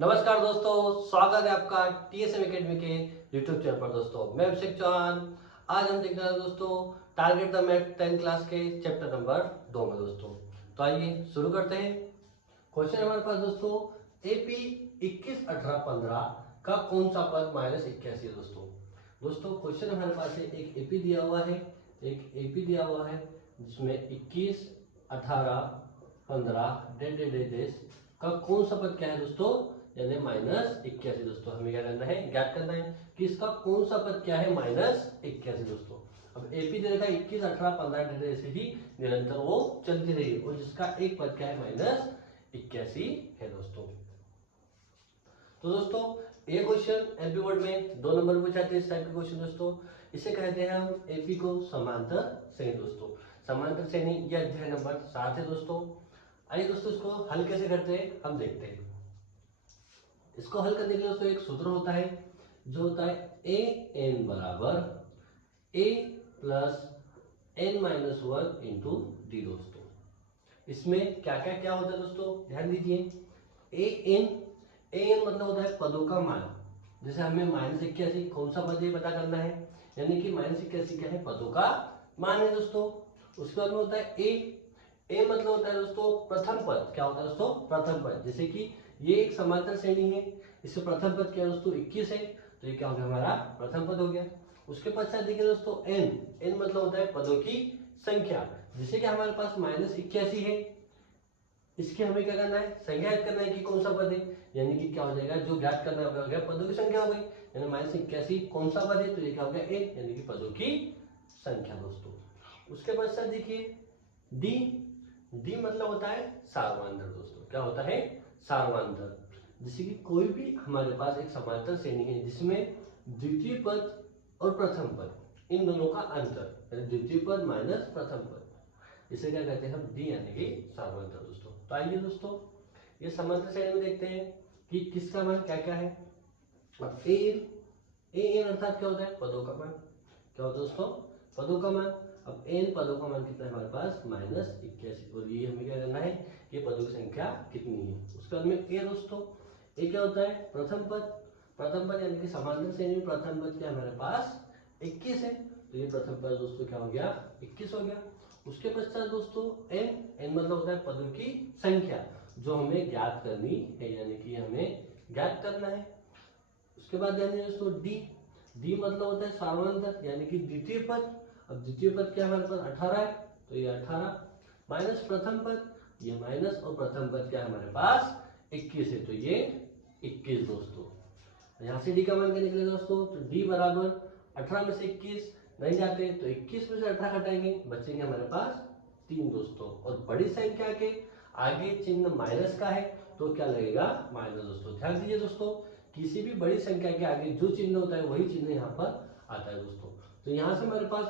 नमस्कार दोस्तों, स्वागत है आपका टीएसएम एकेडमी के यूट्यूब चैनल पर। दोस्तों मैं अभिषेक चौहान। आज हम देखने वाले हैं दोस्तों target the math 10th class के चैप्टर नंबर 2 में दोस्तों। तो आइए शुरू करते हैं। क्वेश्चन हमारे पास दोस्तों एपी 21, 18, 15 का कौन सा पद -81 है दोस्तों क्वेश्चन हमारे पास है, एक एपी दिया हुआ है, जिसमें 21, 18, 15 डेश का कौन सा पद क्या है दोस्तों, यानी -81। दोस्तों हमें क्या करना है, ज्ञात करना है कि इसका कौन सा पद क्या है -81 दोस्तों। अब एपी दे रखा है 21, 18, 15 ऐसे ही निरंतर वो चलती रही और जिसका एक पद क्या है -81 है दोस्तों। तो दोस्तों ये क्वेश्चन एमपी बोर्ड में 2 नंबर पूछा जाते हैं इस टाइप के क्वेश्चन दोस्तों। इसे कहते हैं हम एपी को समांतर श्रेणी दोस्तों। समांतर श्रेणी यह अध्याय नंबर 7 है दोस्तों। आइए दोस्तों इसको हल कैसे करते हैं हम देखते हैं। इसको हल करने के लिए दोस्तों एक सूत्र होता है, जो होता है ए एन बराबर A plus N minus 1 into D दोस्तों। इसमें क्या क्या होता है दोस्तों, ध्यान दीजिए। ए एन मतलब होता है पदों का मान। जैसे हमें -81 कौन सा पद है पता करना है, यानी कि -81 क्या है, पदों का मान है दोस्तों। उसके बाद में होता है ए मतलब होता है दोस्तों प्रथम पद। क्या होता है दोस्तों, प्रथम पद। जैसे कि ये एक समांतर श्रेणी है, इससे प्रथम पद क्या है दोस्तों 21 है, तो ये क्या हो गया, हमारा प्रथम पद हो गया। उसके पश्चात देखिए दोस्तों एन मतलब होता है पदों की संख्या। जैसे कि हमारे पास -81 है, इसके हमें क्या करना है, संख्या ज्ञात करना है कि कौन सा पद है, यानी कि क्या हो जाएगा, जो ज्ञात करना हो गया पदों की संख्या हो गई, यानी -81 कौन सा पद है, तो ये क्या हो गया एन, यानी कि पदों की संख्या दोस्तों। उसके पश्चात देखिए डी मतलब होता है सारवांतर दोस्तों। क्या होता है, सारवांतर। जैसे कि कोई भी हमारे पास एक समांतर श्रेणी है जिसमें द्वितीय पद और प्रथम पद इन दोनों का अंतर, यानी द्वितीय पद माइनस प्रथम पद, इसे क्या कहते हैं हम, डी यानी कि सारवांतर दोस्तों। तो आइए दोस्तों ये समांतर श्रेणी में देखते हैं कि किसका मान क्या क्या है। अब ए एन अर्थात क्या होता है, पदों का मान। क्या होता है दोस्तों, पदों का मान। अब एन पदों का मान कितना है हमारे पास -81, और ये हमें क्या करना है, ये पदों की संख्या कितनी है। उसके बाद में ए दोस्तों, ए क्या होता है, प्रथम पद यानी कि समांतर श्रेणी में प्रथम पद क्या हमारे पास 21 है, तो ये प्रथम पद दोस्तों क्या हो गया, 21 हो गया। उसके पश्चात दोस्तों एन मतलब होता है पदों की संख्या, जो हमें ज्ञात करनी है, यानी कि हमें ज्ञात करना है। उसके बाद ध्यान दीजिए दोस्तों डी मतलब होता है सारवांतर, यानी कि द्वितीय पद। अब द्वितीय पद क्या हमारे पास 18 है, तो ये 18 माइनस प्रथम पद, ये माइनस, और प्रथम पद क्या है हमारे पास 21 है, तो ये 21 दोस्तों। यहाँ से डी का मान क्या निकलेगा दोस्तों, तो डी बराबर 18 में से 21 नहीं जाते, तो 21 में से 18 हटाएंगे, बचेंगे हमारे पास 3 दोस्तों। और बड़ी संख्या के आगे चिन्ह माइनस का है, तो क्या लगेगा, माइनस दोस्तों। ध्यान दीजिए दोस्तों, किसी भी बड़ी संख्या के आगे जो चिन्ह होता है वही चिन्ह यहाँ पर आता है दोस्तों। तो यहाँ से हमारे पास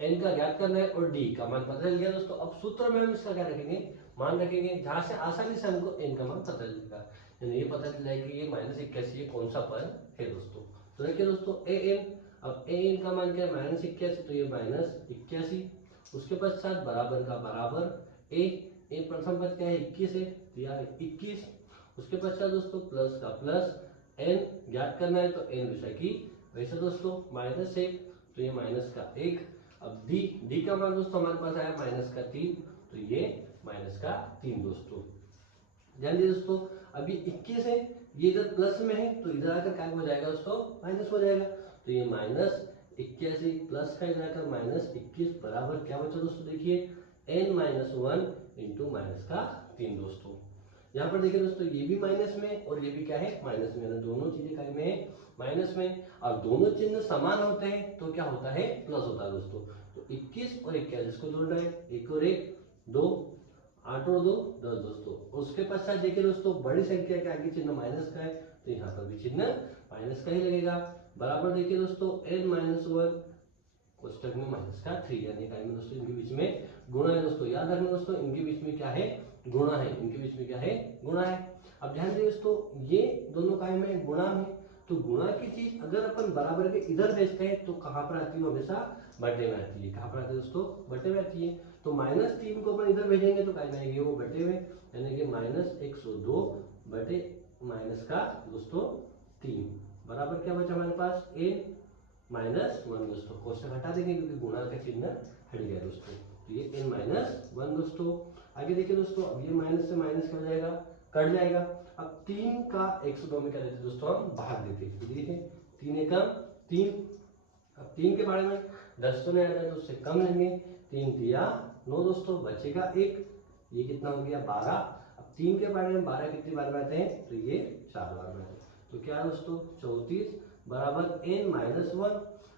एन का ज्ञात करना है और डी का मान पता चल गया दोस्तों। अब सूत्र में हम इसका क्या रखेंगे, मान रखेंगे, जहां से आसानी से हमको एन का मान पता चलेगा, यानी ये पता चल जाएगा कि ये -81 कौन सा पद है दोस्तों। तो देखिए दोस्तों अब ए एन का मान क्या है, -81, तो ये -81। उसके पश्चात बराबर का बराबर ए प्रथम पद क्या है 21 है, तो यह 21। उसके पश्चात दोस्तों प्लस का प्लस, एन ज्ञात करना है तो एन विषय की, वैसे दोस्तों -1, तो ये -1। अब डी का मान दोस्तों हमारे पास आया -3, तो ये -3 दोस्तों। ध्यान दीजिए दोस्तों, अभी 21 है, ये इधर प्लस में है, तो इधर आकर क्या हो जाएगा दोस्तों, माइनस हो जाएगा, तो ये -81 प्लस का इधर आकर -21 बराबर क्या बचा दोस्तों, देखिए n-1 इंटू -3 दोस्तों। यहाँ पर देखिए दोस्तों ये भी माइनस में और ये भी क्या है, माइनस में, दोनों चीजें काय में है, माइनस में। और दोनों चिन्ह समान होते हैं तो क्या होता है, प्लस होता है दोस्तों। तो 21 और 21 को जोड़ना है, 1 और 1 2, 8 और 2 10 दोस्तों। उसके पश्चात देखिए दोस्तों बड़ी संख्या के आगे चिन्ह माइनस का है, तो यहाँ पर भी चिन्ह माइनस का ही लगेगा। बराबर देखिए दोस्तों n-1 कोष्टक में -3, यानी काय में दोस्तों इनके बीच में गुणा है दोस्तों। याद रखना दोस्तों, इनके बीच में क्या है, गुणा है, इनके बीच में क्या है, गुणा है। अब ध्यान दीजिए दोस्तों, ये दोनों काय में गुणा है, तो गुणा की चीज अगर अपन बराबर के इधर भेजते हैं तो कहाँ पर आती है, हमेशा बटे में आती है। कहाँ पर आती है दोस्तों, बटे में आती है। तो -3 को अपन इधर भेजेंगे तो क्या आएगी वो बटे में, यानी कि -102 बटे माइनस का दोस्तों 3 बराबर क्या बचा हमारे पास n-1 दोस्तों। क्वेश्चन हटा देंगे क्योंकि गुणा का चिन्ह हट गया दोस्तों, तो ये n-1 दोस्तों। आगे देखिए दोस्तों, अब ये माइनस से माइनस क्या हो जाएगा, कट जाएगा। अब 3 का 102 में क्या देते दोस्तों, हम भाग देते, तो देखिए 3 एकम 3। अब 3 के बारे में 10 तो नहीं आता है तो उससे कम लेंगे, 3 तिया 9 दोस्तों, बचेगा 1, ये कितना हो गया 12। अब 3 के बारे में 12 कितनी बार में आते हैं, तो ये 4 बार में आते हैं, तो क्या दोस्तों 34 बराबर n-1।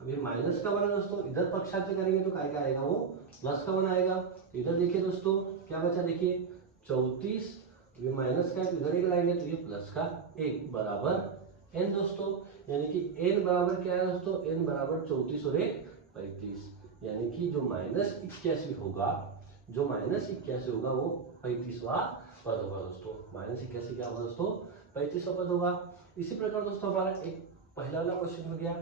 अब ये माइनस का बना दोस्तों, इधर पक्षांतर से करेंगे तो क्या आएगा वो प्लस का बना आएगा। इधर देखिए दोस्तों क्या बचा, देखिए 34, ये माइनस का है तो इधर एक लाएंगे तो ये प्लस का 1 बराबर n दोस्तों, यानी कि n बराबर क्या है दोस्तों, n बराबर 34 और 1 35, यानी कि जो -81 होगा, जो -81 होगा वो 35वां पद होगा दोस्तों। -81 क्या होगा दोस्तों, 35वां पद होगा। इसी प्रकार दोस्तों हमारा एक पहला वाला क्वेश्चन हो गया।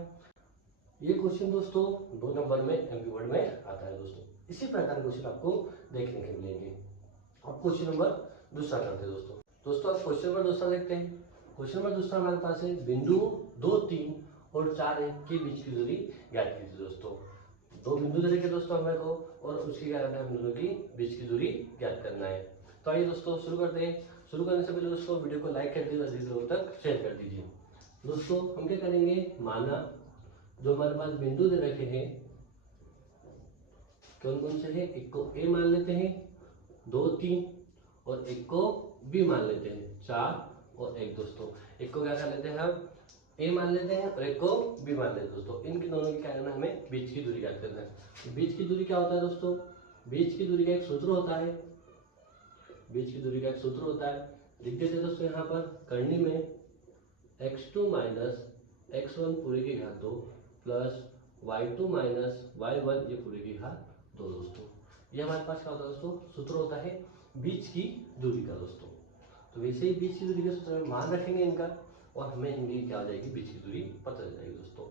ये क्वेश्चन दोस्तों 2 नंबर में एमपी वर्ड में आता है दोस्तों। इसी प्रकार क्वेश्चन आपको देखने को मिलेंगे। अब क्वेश्चन नंबर दूसरा करते हैं दोस्तों। दोस्तों अब क्वेश्चन नंबर दूसरा देखते हैं। क्वेश्चन नंबर दूसरा हमारे पास है, बिंदु 2, 3 और 4 के बीच की दूरी ज्ञात कीजिए दोस्तों। 2 बिंदु दे रखे दोस्तों हमें को, और उसकी क्या करना है, बिंदुओं की बीच की दूरी ज्ञात करना है। तो आइए दोस्तों शुरू करते हैं। शुरू करने से पहले दोस्तों वीडियो को लाइक कर दीजिए, अधिक लोगों तक शेयर कर दीजिए। दोस्तों हम क्या करेंगे, माना जो हमारे पास बिंदु दे रखे हैं कौन कौन से हैं, एक को ए मान लेते हैं 2, 3, और एक को बी मान लेते हैं 4 और 1 दोस्तों। एक को क्या कर लेते हैं हम ए मान लेते हैं और एक को बी मान लेते हैं दोस्तों। इनके दोनों की क्या करना है, हमें बीच की दूरी ज्ञात करना है। बीच की दूरी क्या होता है दोस्तों, बीच की दूरी का एक सूत्र होता है, बीच की दूरी का एक सूत्र होता है, लिख देते हैं दोस्तों यहाँ पर करनी में x2 माइनस x1 पूरे की घात 2 प्लस y2 माइनस y1 ये पूरे की घात 2 दोस्तों। ये हमारे पास क्या होता है दोस्तों, सूत्र होता है बीच की दूरी का दोस्तों। तो वैसे ही बीच की दूरी के सूत्र में मान रखेंगे इनका, और हमें इनकी क्या हो जाएगी, बीच की दूरी पता चल जाएगी दोस्तों।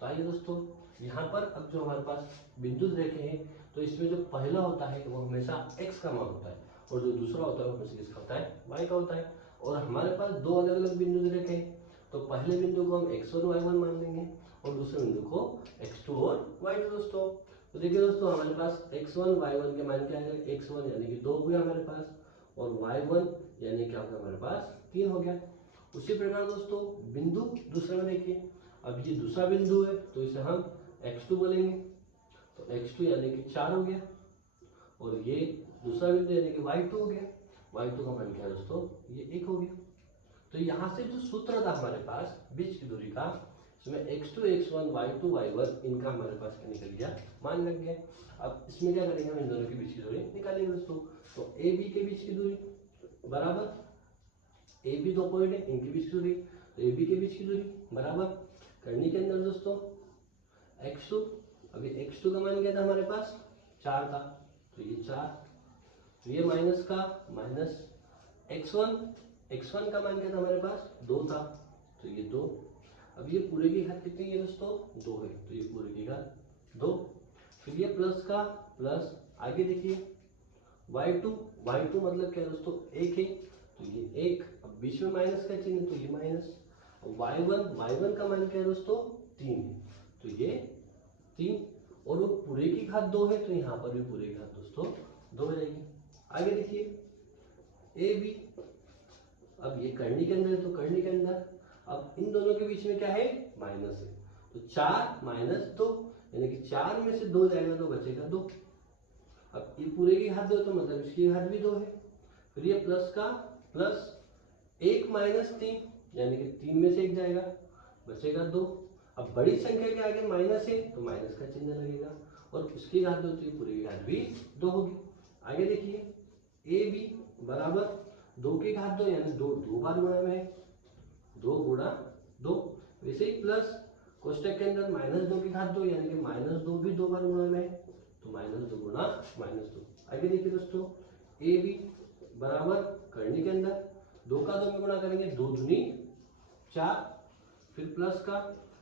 तो आइए दोस्तों यहाँ पर अब जो हमारे पास बिंदु देखे हैं, तो इसमें जो पहला होता है वो हमेशा x का मान होता है, और जो दूसरा होता है वो हमेशा किसका होता है, y का होता है। और हमारे पास 2 अलग अलग बिंदु दे रखे हैं, तो पहले बिंदु को हम x1 y1 मान लेंगे, और दूसरे बिंदु को x2 और y2 दोस्तों। तो देखिए दोस्तों हमारे पास x1 y1 के मान क्या है, x1 यानी कि 2 हो गया हमारे पास, और y1 यानी क्या हो गया हमारे पास 3 हो गया। उसी प्रकार दोस्तों बिंदु दूसरे में देखिए, अब ये दूसरा बिंदु है तो इसे हम x2 बोलेंगे, तो x2 यानी कि 4 हो गया, और ये दूसरा बिंदु यानी कि y2 हो गया, y2 का मान क्या है दोस्तों, ये 1 हो गया। तो यहाँ से जो सूत्र था हमारे पास बीच की दूरी का, इसमें x2 x1 y2 y1 इनका हमारे पास क्या निकल गया, मान लग गया। अब इसमें क्या करेंगे, हम इन दोनों के बीच की दूरी निकालेंगे दोस्तों। तो ए बी के बीच की दूरी बराबर ए बी 2 पॉइंट है, इनके बीच की दूरी, तो ए बी के बीच की दूरी बराबर करनी के अंदर दोस्तों x2, अभी x2 का मान क्या था हमारे पास 4 था, तो ये 4, तो ये माइनस का माइनस x1 का मान क्या था हमारे पास 2 था, तो ये 2। अब ये पूरे की घात कितनी है दोस्तों, 2 है, तो ये पूरे की घात 2। फिर ये प्लस का प्लस, आगे देखिए y2 मतलब क्या है दोस्तों 1 है, तो ये 1, अब बीच में माइनस का चिन्ह तो ये माइनस। y1 का मान क्या है दोस्तों 3 है, तो ये 3, और वो पूरे की घात 2 है, तो यहाँ पर भी पूरे की घात दोस्तों 2 हो जाएगी। आगे देखिए ए बी, अब ये करनी के अंदर है तो करनी के अंदर, अब इन दोनों के बीच में क्या है, माइनस है, तो 4 माइनस 2 यानी कि 4 में से 2 जाएगा तो बचेगा 2। अब ये पूरे की घात 2 तो मतलब इसकी घात भी 2 है। फिर ये प्लस का प्लस 1 माइनस 3 यानी कि 3 में से 1 जाएगा, बचेगा 2। अब बड़ी संख्या के आगे माइनस है तो माइनस का चिन्ह लगेगा, और उसकी घात 2 तो ये पूरे की घात भी 2 होगी। आगे देखिए ए बी बराबर 2 की घात 2 यानी 2 बार गुणा में है, 2 गुणा 2, वैसे ही प्लस कोष्टक के अंदर -2 की घात 2 यानी कि -2 भी 2 बार गुणा में है, तो -2 गुणा -2। आगे देखिए दोस्तों ए बी बराबर करनी के अंदर 2 का 2 में गुणा करेंगे, 2 दूनी 4, फिर प्लस का,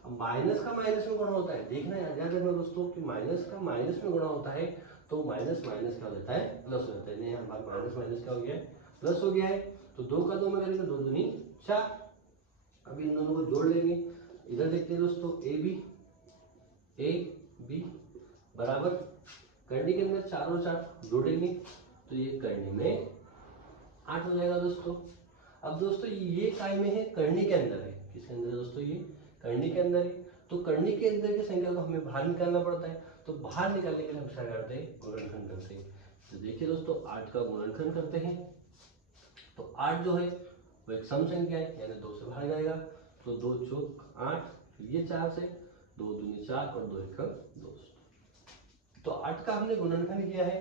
अब माइनस का माइनस में गुणा होता है, देखना याद रखना दोस्तों कि माइनस का माइनस में गुणा होता है तो माइनस माइनस क्या हो जाता है, प्लस हो जाता है। नहीं हमारा माइनस माइनस क्या हो गया है, प्लस हो गया है। तो 2 का 2 में करेंगे, 2 दूनी 4। अब इन दोनों को जोड़ लेंगे। इधर देखते हैं दोस्तों, ए बी बराबर करनी के अंदर 4 और 4 जोड़ेंगे तो ये करनी में 8 हो जाएगा दोस्तों। अब दोस्तों ये काय में है, करनी के अंदर है। किसके अंदर है दोस्तों, ये करनी के अंदर है। तो करनी के अंदर की संख्या को हमें बाहर निकालना पड़ता है। तो बाहर निकालने के लिए हम क्या करते हैं, गुणनखंड करते हैं। तो देखिए दोस्तों 8 का गुणनखंड करते हैं। तो 8 जो है वो एक सम संख्या है, यानी 2 से बाहर जाएगा। तो 2 चौक 8, ये 4 से 2 दूनी 4 और 2 एक 2। तो 8 का हमने गुणनखंड किया है,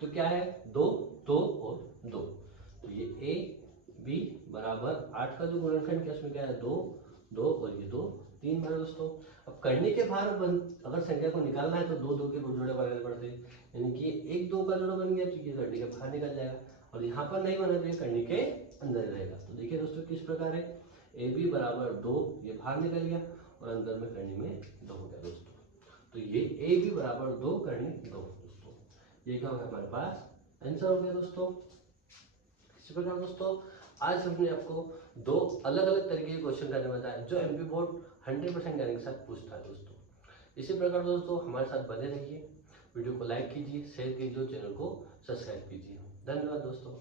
तो क्या है 2 2 और 2। तो ये ए बी बराबर 8 का जो गुणनखंड किया उसमें क्या है 2 2 और ये 2 3 बार दोस्तों। अब करने के बाहर अगर संख्या को निकालना है तो 2 2 के जोड़े बनाने पड़ते हैं, यानी कि 1 2 का जोड़ा बन गया तो ये करने के बाहर निकल जाएगा, और यहाँ पर नहीं बना तो ये करने के अंदर रहेगा। तो देखिए दोस्तों किस प्रकार है, ए बी बराबर 2, ये बाहर निकल गया और अंदर में करने में 2 हो गया दोस्तों। तो ये ए बी बराबर 2 करनी 2 दोस्तों, ये क्या होगा हमारे पास आंसर हो गया दोस्तों। इसी प्रकार दोस्तों आज हमने आपको 2 अलग अलग तरीके के क्वेश्चन करने बताया जो एमपी बोर्ड 100% करने के साथ पूछता है दोस्तों। इसी प्रकार दोस्तों हमारे साथ बने रहिए, वीडियो को लाइक कीजिए, शेयर कीजिए, चैनल को सब्सक्राइब कीजिए। धन्यवाद दोस्तों।